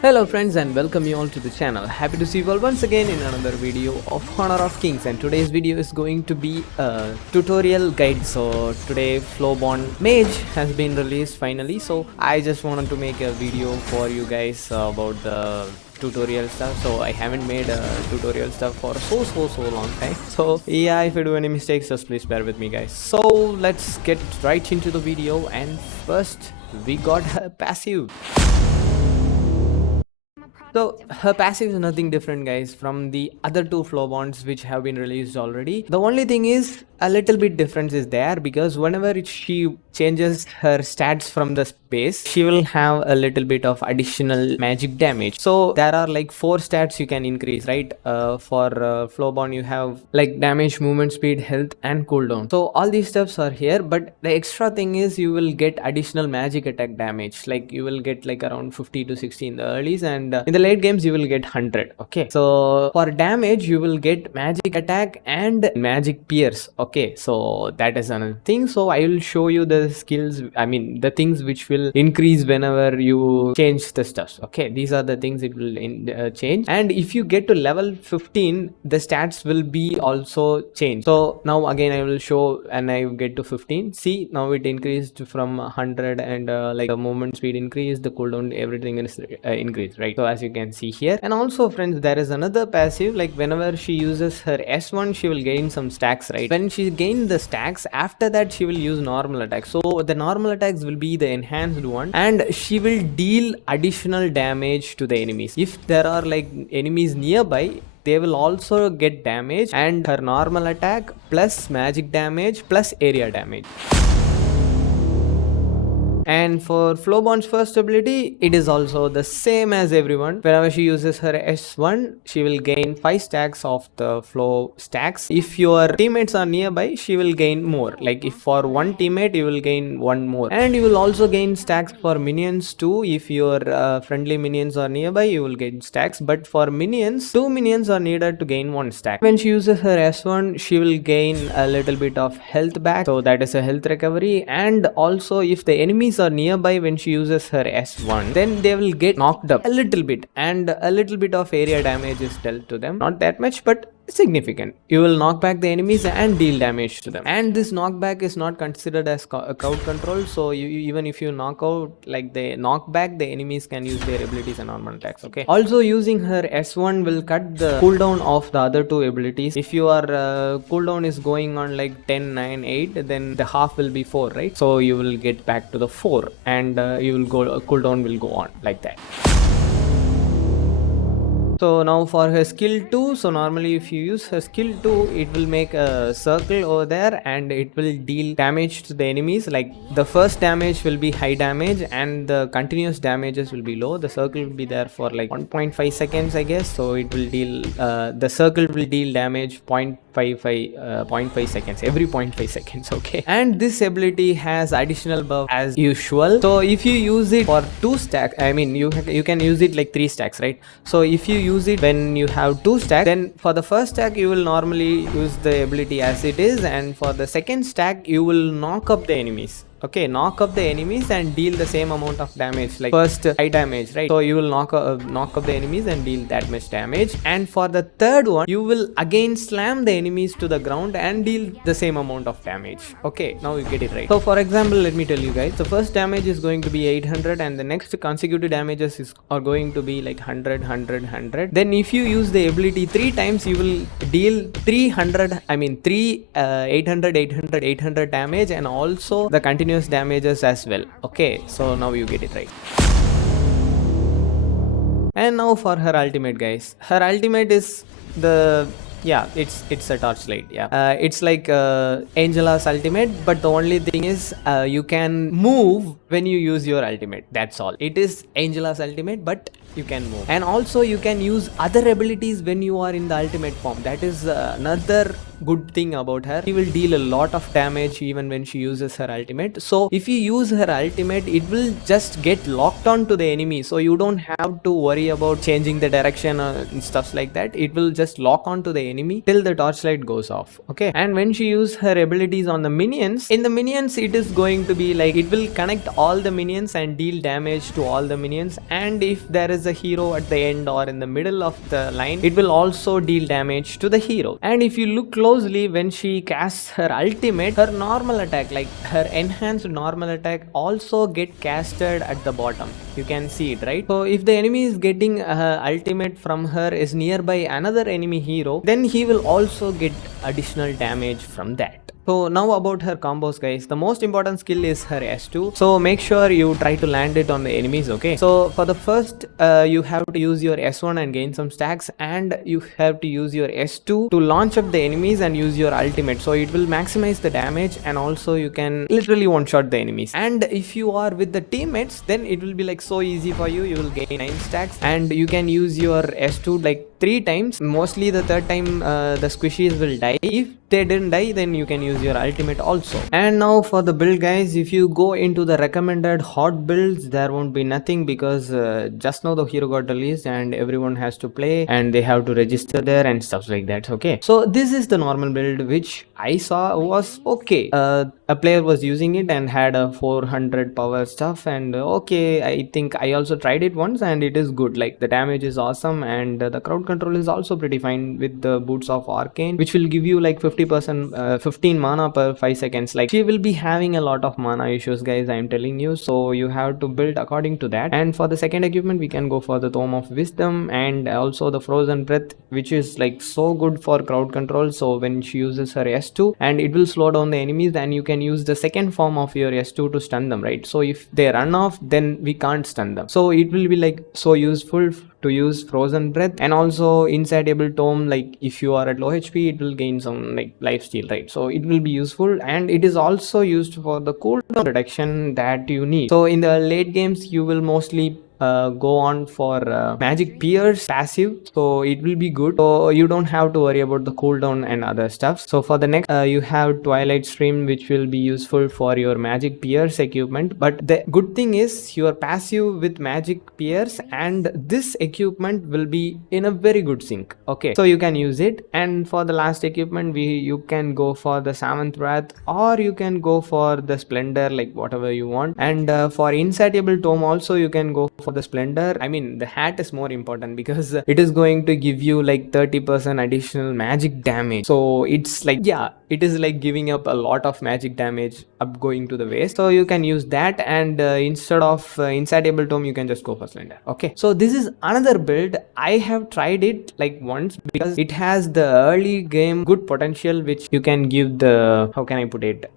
Hello friends and welcome you all to the channel. Happy to see you all once again in another video of Honor of Kings, and today's video is going to be a tutorial guide. So today FlowBorn Mage has been released finally, so I just wanted to make a video for you guys about the tutorial stuff. So I haven't made a tutorial stuff for so long time, so yeah, if I do any mistakes just please bear with me guys. So let's get right into the video, and first we got her passive. So her passive is nothing different guys from the other two FlowBorns which have been released already. The only thing is a little bit difference is there, because whenever she changes her stats from the space, she will have a little bit of additional magic damage. So there are like 4 stats you can increase, right? For FlowBorn you have like damage, movement speed, health and cooldown. So all these stuffs are here, but the extra thing is you will get additional magic attack damage. Like you will get like around 50 to 60 in the earlys, and in the late games you will get 100. Okay, so for damage you will get magic attack and magic pierce. Okay, so that is another thing. So I will show you the skills, I mean the things which will increase whenever you change the stuff. Okay, these are the things it will change, and if you get to level 15 the stats will be also changed. So now again I will show, and I get to 15. See, now it increased from 100, and like the movement speed increased, the cooldown, everything is increased, right? So as you can see here. And also friends, there is another passive, like whenever she uses her S1 she will gain some stacks, right? When she gains the stacks, after that she will use normal attacks. So the normal attacks will be the enhanced one, and she will deal additional damage to the enemies. If there are like enemies nearby, they will also get damage, and her normal attack plus magic damage plus area damage. And for FlowBorn's first ability, it is also the same as everyone. Whenever she uses her S1, she will gain 5 stacks of the flow stacks. If your teammates are nearby, she will gain more. Like if for one teammate, you will gain 1 more. And you will also gain stacks for minions too. If your friendly minions are nearby, you will gain stacks. But for minions, 2 minions are needed to gain 1 stack. When she uses her S1, she will gain a little bit of health back. So that is a health recovery. And also if the enemies are nearby when she uses her S1, then they will get knocked up a little bit, and a little bit of area damage is dealt to them. Not that much, but significant. You will knock back the enemies and deal damage to them, and this knockback is not considered as a crowd control. So even if you knock out like the knockback, the enemies can use their abilities and normal attacks. Okay, also using her S1 will cut the cooldown of the other 2 abilities. If your cooldown is going on like 10, 9, 8, then the half will be 4, right? So you will get back to the 4, and you will go, cooldown will go on like that. So now for her skill 2, so normally if you use her skill 2, it will make a circle over there, and it will deal damage to the enemies. Like the first damage will be high damage, and the continuous damages will be low. The circle will be there for like 1.5 seconds, I guess. So it will deal, the circle will deal damage 0.5 seconds, every 0.5 seconds. Okay, and this ability has additional buff as usual. So if you use it for 2 stacks, I mean you can use it like 3 stacks, right? So if you use it when you have 2 stacks, then for the first stack you will normally use the ability as it is, and for the second stack you will knock up the enemies. Okay, knock up the enemies and deal the same amount of damage, like first high damage, right? So you will knock up the enemies and deal that much damage, and for the third one you will again slam the enemies to the ground and deal the same amount of damage. Okay, now you get it right. So for example, let me tell you guys, the first damage is going to be 800, and the next consecutive damages are going to be like 100, 100, 100. Then if you use the ability 3 times, you will deal 800, 800 damage, and also the continuous damages as well. Okay, so now you get it right. And now for her ultimate guys, her ultimate is the, yeah, it's a torchlight. Yeah, it's like Angela's ultimate, but the only thing is you can move when you use your ultimate. That's all. It is Angela's ultimate, but you can move, and also you can use other abilities when you are in the ultimate form. That is another good thing about her. She will deal a lot of damage even when she uses her ultimate. So if you use her ultimate, it will just get locked on to the enemy, so you don't have to worry about changing the direction and stuff like that. It will just lock on to the enemy till the torchlight goes off. Okay, and when she uses her abilities on the minions, in the minions it is going to be like it will connect all the minions and deal damage to all the minions, and if there is a hero at the end or in the middle of the line, it will also deal damage to the hero. And if you look closely, when she casts her ultimate, her normal attack, like her enhanced normal attack, also get casted at the bottom. You can see it, right? So if the enemy is getting ultimate from her is nearby another enemy hero, then he will also get additional damage from that. So now about her combos, guys. The most important skill is her S2. So make sure you try to land it on the enemies, okay? So for the first, you have to use your S1 and gain some stacks, and you have to use your S2 to launch up the enemies and use your ultimate. So it will maximize the damage, and also you can literally one-shot the enemies. And if you are with the teammates, then it will be like so easy for you. You will gain 9 stacks, and you can use your S2 like 3 times. Mostly the third time the squishies will die. If they didn't die, then you can use your ultimate also. And now for the build, guys, if you go into the recommended hot builds, there won't be nothing, because just now the hero got released and everyone has to play and they have to register there and stuff like that. Okay, so this is the normal build which I saw was okay. A player was using it and had a 400 power stuff, and okay, I think I also tried it once and it is good. Like the damage is awesome, and the crowd control is also pretty fine with the boots of Arcane, which will give you like 50% 15 mana per 5 seconds. Like she will be having a lot of mana issues, guys, I am telling you. So you have to build according to that. And for the second equipment, we can go for the Tome of Wisdom and also the Frozen Breath, which is like so good for crowd control. So when she uses her S2, and it will slow down the enemies, and you can use the second form of your S2 to stun them, right? So if they run off, then we can't stun them. So it will be like so useful to use Frozen Breath. And also Insatiable Tome, like if you are at low HP, it will gain some like lifesteal, right? So it will be useful, and it is also used for the cooldown reduction that you need. So in the late games, you will mostly go on for Magic Pierce passive, so it will be good. So you don't have to worry about the cooldown and other stuff. So for the next, you have Twilight Stream, which will be useful for your Magic Pierce equipment. But the good thing is your passive with Magic Pierce and this equipment will be in a very good sync. Okay, so you can use it. And for the last equipment, you can go for the Seventh Wrath, or you can go for the Splendor, like whatever you want. And for Insatiable Tome also, you can go for the Splendor. I mean, the hat is more important because it is going to give you like 30% additional magic damage. So it's like, yeah, it is like giving up a lot of magic damage up going to the waist. So you can use that, and instead of Insatiable Tome, you can just go for Splendor. Okay, so this is another build. I have tried it like once because it has the early game good potential, which you can give the, how can I put it,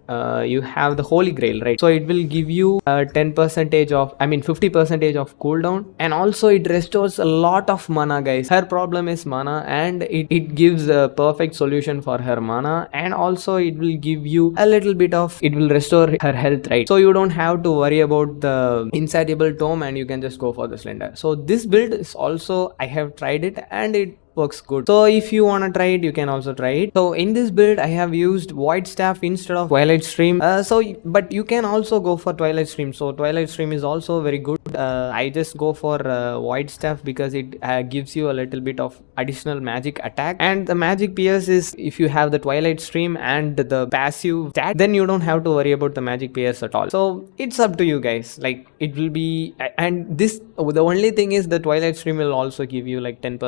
you have the Holy Grail, right? So it will give you 10% of, I mean 50% of cooldown, and also it restores a lot of mana, guys. Her problem is mana, and it gives a perfect solution for her mana. And also it will give you a little bit of, it will restore her health, right? So you don't have to worry about the Insatiable Tome, and you can just go for the Slender. So this build is also, I have tried it and it works good. So if you want to try it, you can also try it. So in this build, I have used Void Staff instead of Twilight Stream. But you can also go for Twilight Stream. So Twilight Stream is also very good. I just go for Void Staff because it gives you a little bit of additional magic attack. And the Magic Pierce is, if you have the Twilight Stream and the passive stat, then you don't have to worry about the Magic Pierce at all. So it's up to you, guys. Like it will be, and this, the only thing is the Twilight Stream will also give you like 10%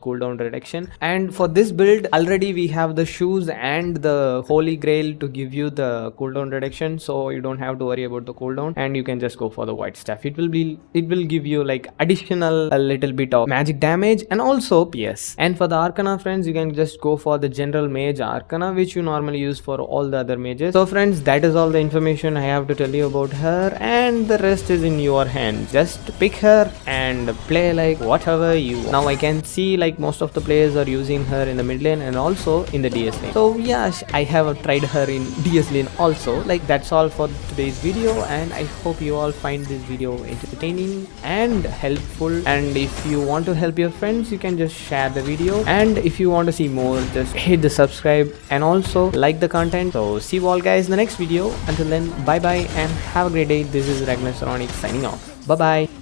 cooldown reduction. And for this build, already we have the shoes and the Holy Grail to give you the cooldown reduction, so you don't have to worry about the cooldown, and you can just go for the White Staff. It will give you like additional a little bit of magic damage and also PS. And for the Arcana, friends, you can just go for the general Mage Arcana, which you normally use for all the other mages. So friends, that is all the information I have to tell you about her, and the rest is in your hands. Just pick her and play like whatever you want. Now I can see like most most of the players are using her in the mid lane and also in the DS lane. So yeah, I have tried her in DS lane also. Like, that's all for today's video, and I hope you all find this video entertaining and helpful. And if you want to help your friends, you can just share the video, and if you want to see more, just hit the subscribe and also like the content. So see you all guys in the next video. Until then, bye bye and have a great day. This is Seronix signing off. Bye bye.